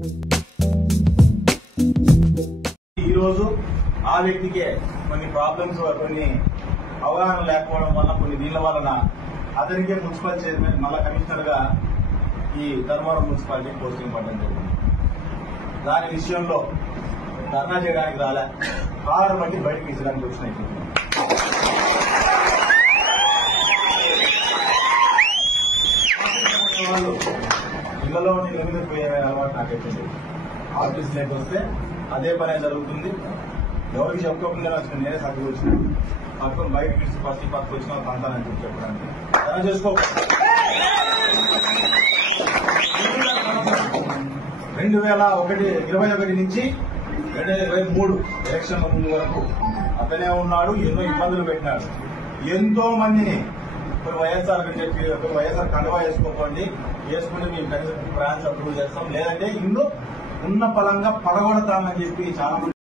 ఈ రోజు ఆ వ్యక్తికే కొన్ని ప్రాబ్లమ్స్, కొన్ని అవగాహన లేకపోవడం వల్ల, కొన్ని దీనిల వలన అతనికే మున్సిపల్ చైర్మన్ మళ్ళా కమిషనర్ గా ఈ ధర్మవరం మున్సిపాలిటీ పోస్టింగ్ పడడం జరిగింది. దాని విషయంలో ధర్నా చేయడానికి రాలే, కారు బట్టి బయటకు ఇచ్చడానికి వచ్చినాయి. వాళ్ళు ఇళ్లలో నీళ్ళ మీద పోయే అలవాటు నాకైతుంది. ఆఫీస్ లేక వస్తే అదే పనే జరుగుతుంది. ఎవరికి చెప్పుకోకుండా వచ్చిన నేనే సర్దుకు వచ్చిన పక్కన బయటకి ఇచ్చి పక్కకు వచ్చిన పంతానని చెప్పి చెప్పడానికి ఎలా చేసుకో. 2021 నుంచి 2023 ఎలక్షన్ ముందు వరకు అతనే ఉన్నాడు. ఎన్నో ఇబ్బందులు పెట్టినాడు. ఎంతో మందిని ఇప్పుడు వైఎస్ఆర్ అని చెప్పి వైఎస్ఆర్ కండువా వేసుకోకండి, వేసుకుంటే మేము కనీసం బ్రాంచ్ అప్రూవ్ చేస్తాం, లేదంటే ఇల్లు ఉన్న పలంగా పడగొడతామని చెప్పి చాలా మంది